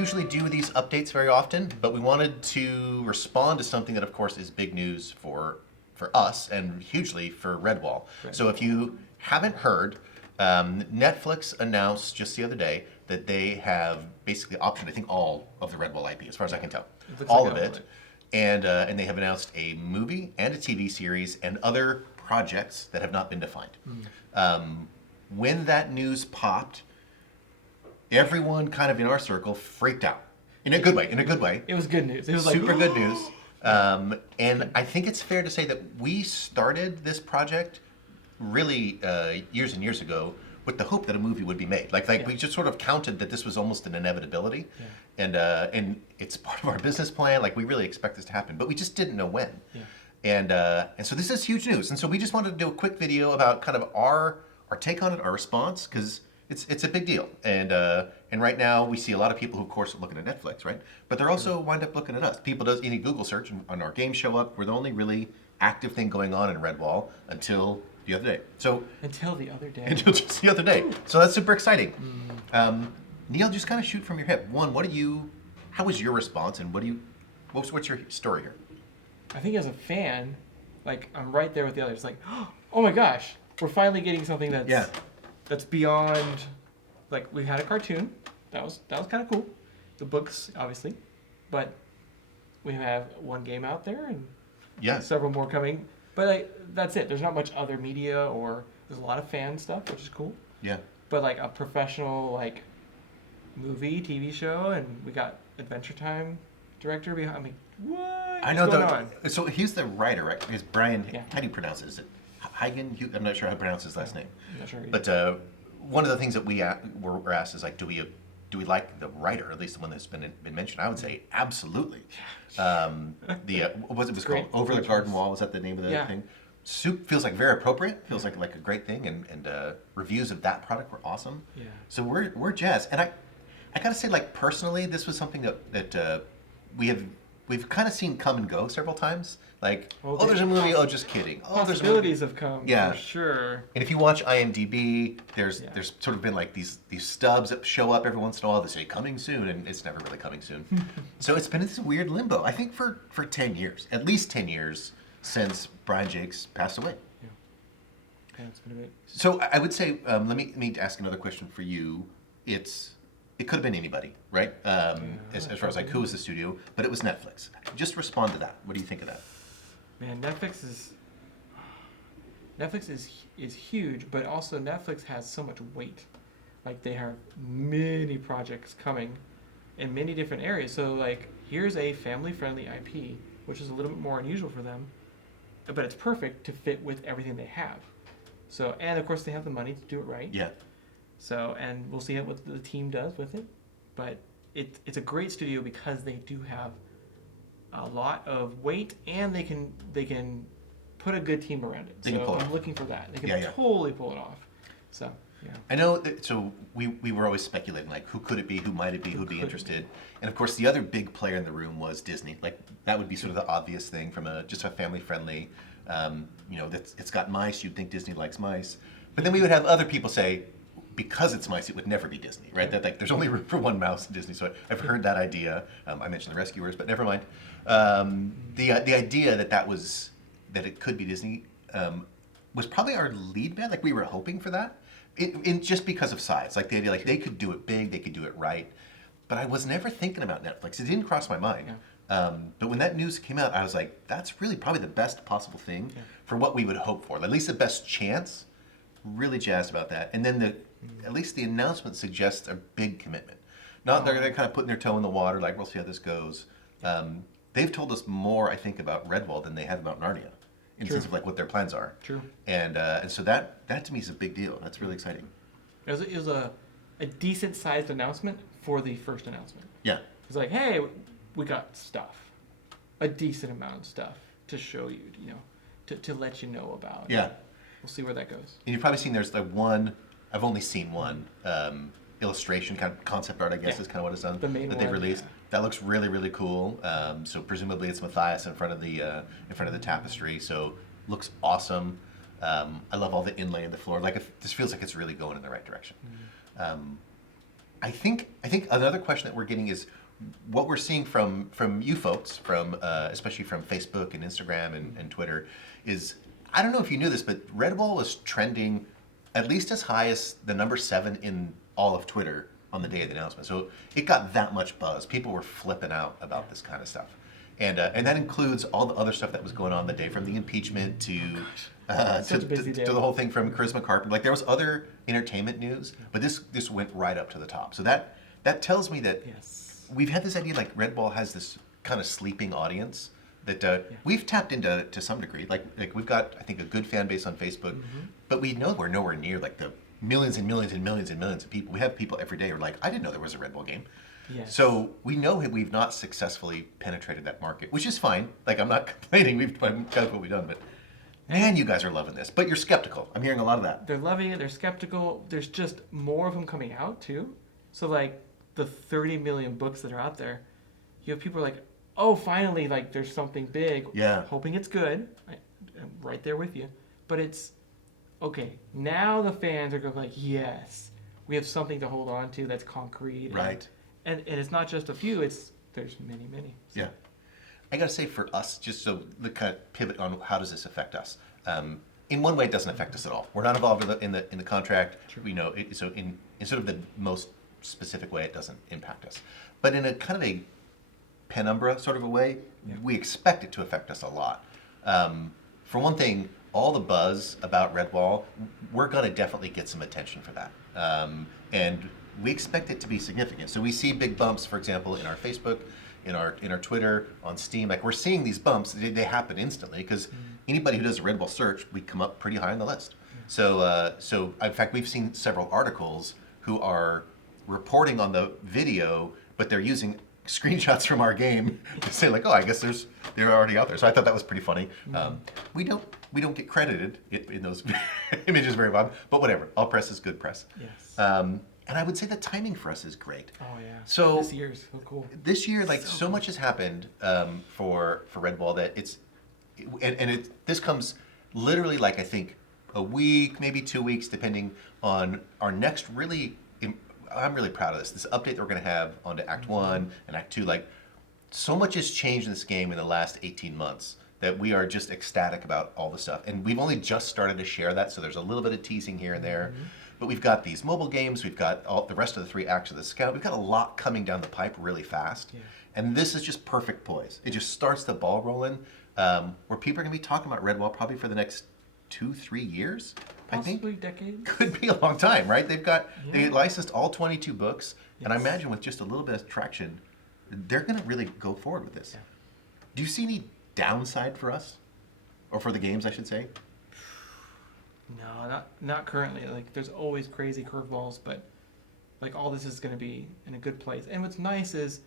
usually do these updates very often, but we wanted to respond to something that, of course, is big news for us and hugely for Redwall. Right. So if you haven't heard, Netflix announced just the other day that they have basically optioned, I think, all of the Redwall IP, as far as I can tell, It looks all like of all it. of it. And they have announced a movie and a TV series and other projects that have not been defined. When that news popped, everyone kind of in our circle freaked out. In a good way, It was good news. It was like Super good news. And I think it's fair to say that we started this project really years and years ago with the hope that a movie would be made. Like Yeah. we just sort of counted that this was almost an inevitability. Yeah. And it's part of our business plan. Like we really expect this to happen, but we just didn't know when. Yeah. And so this is huge news. And so we just wanted to do a quick video about kind of our take on it, our response, because it's a big deal. And right now we see a lot of people who, of course, are looking at Netflix, right? But they're also wind up looking at us. People does any Google search and our games show up. We're the only really active thing going on in Redwall until the other day. So Until the other day. until just the other day. So that's super exciting. Neil, just kind of shoot from your hip. One, how was your response, and what's your story here? I think as a fan, like I'm right there with the others. Like, oh my gosh, we're finally getting something that's beyond. Like we had a cartoon, that was kind of cool. The books, obviously, but we have one game out there and several more coming. But that's it. There's not much other media, or there's a lot of fan stuff, which is cool. Yeah. But like a professional like movie, TV show, and we got Adventure Time director behind. I mean, what? I know What's going on? So he's the writer, right? Because Brian, Yeah. how do you pronounce it? Is it Hagen? I'm not sure how to pronounce his last name. I'm not sure either. But one of the things that were asked is like, do we like the writer, at least the one that's been mentioned? I would say absolutely. What was it was Great. called Over the Great Garden choice. Wall? Was that the name of the Yeah. thing? Soup feels like very appropriate. Feels like a great thing, and reviews of that product were awesome. Yeah. So we're jazzed, and I gotta say, like personally, this was something that we've kind of seen come and go several times. Like, there's a movie. Oh, just kidding. Oh, there's a movie. Possibilities have come. Yeah. For sure. And if you watch IMDb, there's Yeah. there's sort of been like these stubs that show up every once in a while. They say coming soon, and it's never really coming soon. So it's been in this weird limbo. I think for 10 years, at least 10 years since Brian Jakes passed away. Yeah, it's been a bit. So I would say, let me ask another question for you. It could have been anybody, right? As far as like who was the studio, but it was Netflix. Just respond to that. What do you think of that? Man, Netflix is huge, but also Netflix has so much weight. Like they have many projects coming in many different areas. So like here's a family-friendly IP, which is a little bit more unusual for them, but it's perfect to fit with everything they have. So, and of course they have the money to do it right. Yeah. So, and we'll see what the team does with it. But it's a great studio because they do have a lot of weight, and they can put a good team around it. They can So pull it I'm off. looking for that. They can Yeah. totally pull it off. So, yeah. I know that, so we were always speculating, like, who could it be, who might it be, who'd be interested. And of course, the other big player in the room was Disney. Like, that would be sort of the obvious thing from just a family-friendly, it's got mice, you'd think Disney likes mice. But then we would have other people say, because it's mice, it would never be Disney, right? That like there's only room for one mouse in Disney. So I've heard that idea. I mentioned the Rescuers, but never mind. The idea that it could be Disney was probably our lead bet. Like we were hoping for that, just because of size. Like the idea, like they could do it big, they could do it right. But I was never thinking about Netflix. It didn't cross my mind. Yeah. But when that news came out, I was like, that's really probably the best possible thing for what we would hope for. At least the best chance. Really jazzed about that. And then at least the announcement suggests a big commitment. Not they're kind of putting their toe in the water, like we'll see how this goes. They've told us more, I think, about Redwall than they have about Narnia, in the sense of like what their plans are. True. And so that to me is a big deal. That's really exciting. It was a decent sized announcement for the first announcement. Yeah. It's like, hey, we got stuff, a decent amount of stuff to show you, to let you know about. Yeah. We'll see where that goes. And you've probably seen there's like one. I've only seen one illustration, kind of concept art, I guess, is kind of what it's done The main that they've one, released. yeah. That looks really, really cool. So presumably it's Matthias in front of the tapestry. So looks awesome. I love all the inlay in the floor. Like this feels like it's really going in the right direction. I think another question that we're getting is what we're seeing from you folks, from especially from Facebook and Instagram and Twitter, is I don't know if you knew this, but Redwall was trending at least as high as the number 7 in all of Twitter on the day of the announcement. So it got that much buzz. People were flipping out about this kind of stuff. And that includes all the other stuff that was going on the day, from the impeachment to Such a busy day. to the whole thing from Charisma Carpenter. Like there was other entertainment news, but this went right up to the top. So that tells me that Yes. we've had this idea like Redwall has this kind of sleeping audience that we've tapped into to some degree. Like we've got, I think, a good fan base on Facebook, but we know we're nowhere near like the millions and millions and millions and millions of people. We have people every day who are like, I didn't know there was a Redwall game. Yes. So we know we've not successfully penetrated that market, which is fine. Like I'm not complaining. We've done kind of what we've done, but man, you guys are loving this. But you're skeptical. I'm hearing a lot of that. They're loving it. They're skeptical. There's just more of them coming out too. So like the 30 million books that are out there, you have people like, oh, finally, like there's something big. Yeah. Hoping it's good. I'm right there with you. But it's okay. Now the fans are going like, yes, we have something to hold on to that's concrete. Right. And it's not just a few. There's many, many. So. Yeah. I gotta say, for us, just so the kind of pivot on how does this affect us. In one way, it doesn't affect us at all. We're not involved in the contract. True. We know it, so in sort of the most specific way, it doesn't impact us. But in a kind of a penumbra sort of a way, we expect it to affect us a lot. For one thing, all the buzz about Redwall, we're gonna definitely get some attention for that, and we expect it to be significant. So we see big bumps, for example, in our Facebook, in our Twitter, on Steam. Like we're seeing these bumps; they happen instantly because anybody who does a Redwall search, we come up pretty high on the list. So in fact, we've seen several articles who are reporting on the video, but they're using screenshots from our game to say like, oh, I guess they're already out there. So I thought that was pretty funny. We don't get credited in those images very often, but whatever. All press is good press. Yes. And I would say the timing for us is great. Oh yeah. So this year's so cool. This year, like So so cool. much has happened for Redwall that this comes literally like I think a week, maybe 2 weeks, depending on our next really. I'm really proud of this update that we're going to have onto Act 1 and Act 2. Like so much has changed in this game in the last 18 months that we are just ecstatic about all the stuff. And we've only just started to share that, so there's a little bit of teasing here and there. But we've got these mobile games, we've got all the rest of the 3 acts of the Scout. We've got a lot coming down the pipe really fast. Yeah. And this is just perfect poise. It just starts the ball rolling, where people are going to be talking about Redwall probably for the next 2-3 years, Possibly I think. decades. Could be a long time, right? They Yeah. licensed all 22 books, and I Yes. imagine with just a little bit of traction, they're going to really go forward with this. Yeah. Do you see any downside for us? Or for the games, I should say? No, not currently. Like there's always crazy curveballs, but like all this is going to be in a good place. And what's nice is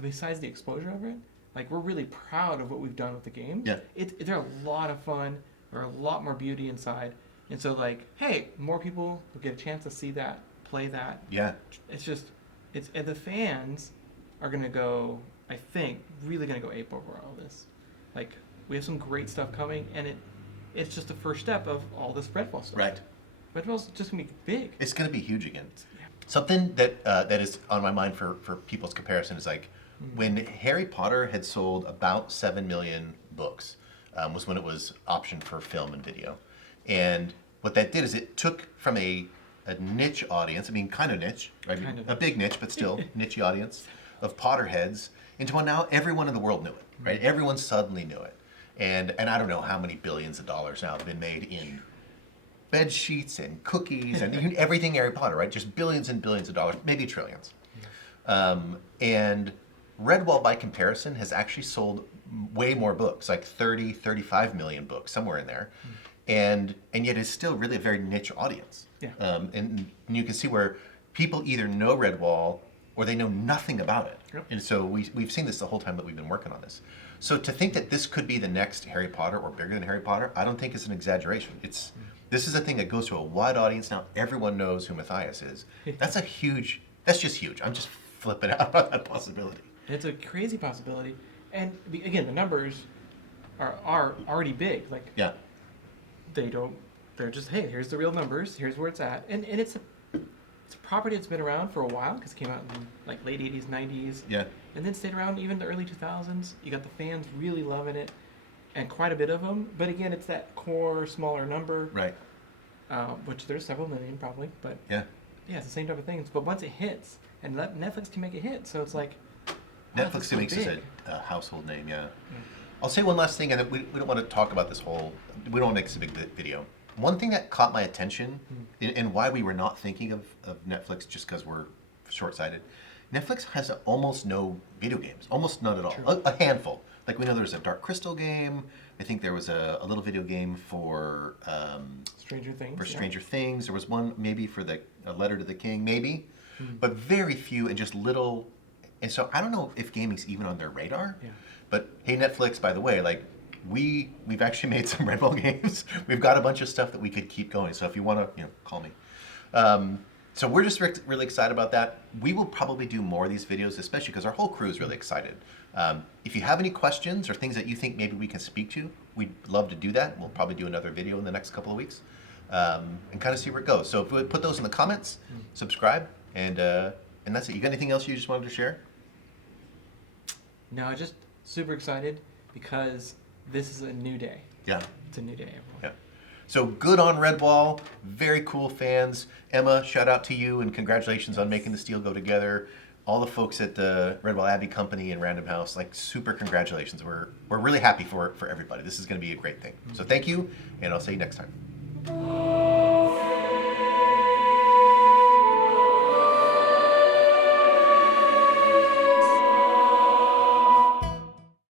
besides the exposure of it, like we're really proud of what we've done with the games. Yeah. They're a lot of fun. There's a lot more beauty inside. And so like, hey, more people will get a chance to see that, play that. Yeah. And the fans are going to go, I think, really going to go ape over all this. Like we have some great stuff coming, and it's just the first step of all this Redwall stuff. Right. Redwall's just gonna be big. It's going to be huge again. Yeah. Something that is on my mind for people's comparison is like when Harry Potter had sold about 7 million books, was when it was optioned for film and video. And what that did is it took from a niche audience, I mean kind of niche, right? Kind of. A big niche, but still niche audience of Potterheads into one now everyone in the world knew it, right? Everyone suddenly knew it. And I don't know how many billions of dollars now have been made in bed sheets and cookies and everything Harry Potter, right? Just billions and billions of dollars, maybe trillions. And Redwall, by comparison, has actually sold way more books, like 30, 35 million books, somewhere in there. And yet it's still really a very niche audience. Yeah. And you can see where people either know Redwall or they know nothing about it. Yep. And so we've seen this the whole time that we've been working on this. So to think that this could be the next Harry Potter or bigger than Harry Potter, I don't think it's an exaggeration. This is a thing that goes to a wide audience now. Everyone knows who Matthias is. That's just huge. I'm just flipping out about that possibility. It's a crazy possibility. And again, the numbers are already big. Like Yeah. they're just, hey, here's the real numbers, here's where it's at. And it's a property that's been around for a while because it came out in like late 80s, 90s. Yeah. And then stayed around even the early 2000s. You got the fans really loving it, and quite a bit of them. But again, it's that core smaller number, Right. which there's several million probably. But Yeah. yeah, it's the same type of things. But once it hits, and Netflix can make it hit, so it's like Netflix so makes us big. a household name, yeah. I'll say one last thing, and we don't want to talk about this whole, we don't want to make this a big video. One thing that caught my attention, and why we were not thinking of Netflix just because we're short-sighted, Netflix has almost no video games, almost none at all. True. A handful. Like we know there's a Dark Crystal game. I think there was a little video game for Stranger Things. Stranger Things. There was one maybe for A Letter to the King, maybe, but very few and just little. And so I don't know if gaming's even on their radar. Yeah. But hey, Netflix, by the way, like we've actually made some Redwall games. We've got a bunch of stuff that we could keep going. So if you want to, call me. So we're just really excited about that. We will probably do more of these videos, especially because our whole crew is really excited. If you have any questions or things that you think maybe we can speak to, we'd love to do that. We'll probably do another video in the next couple of weeks and kind of see where it goes. So if we put those in the comments, subscribe, and that's it. You got anything else you just wanted to share? No, just super excited because this is a new day. Yeah. It's a new day, everyone. Yeah. So good on Redwall. Very cool fans. Emma, shout out to you and congratulations on making this deal go together. All the folks at the Redwall Abbey Company and Random House, like super congratulations. We're really happy for everybody. This is going to be a great thing. So thank you, and I'll see you next time.